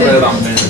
böyle bakmayın.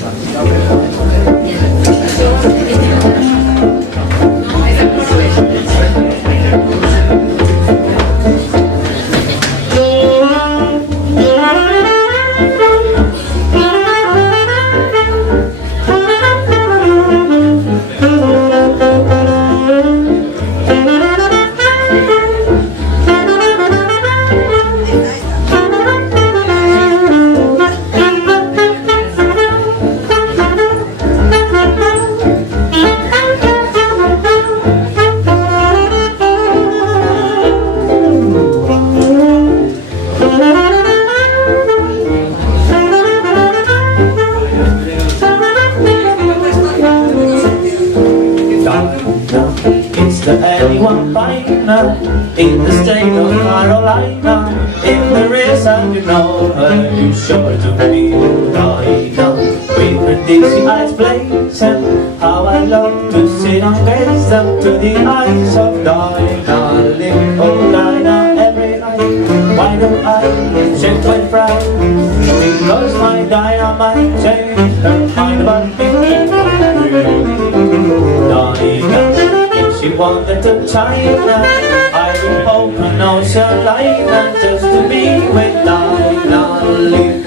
Is there anyone finer in the state of Carolina? If there is and you know her, you show her to me, Dinah. With her dizzy eyes blazing, how I love to sit and gaze up to the eyes of Dinah. Live, oh Dinah, every night. Why do I shake when proud? Because my Dinah might change her mind about me. Dinah. She wanted to China, I would open ocean liner just to be with Dinah Lee.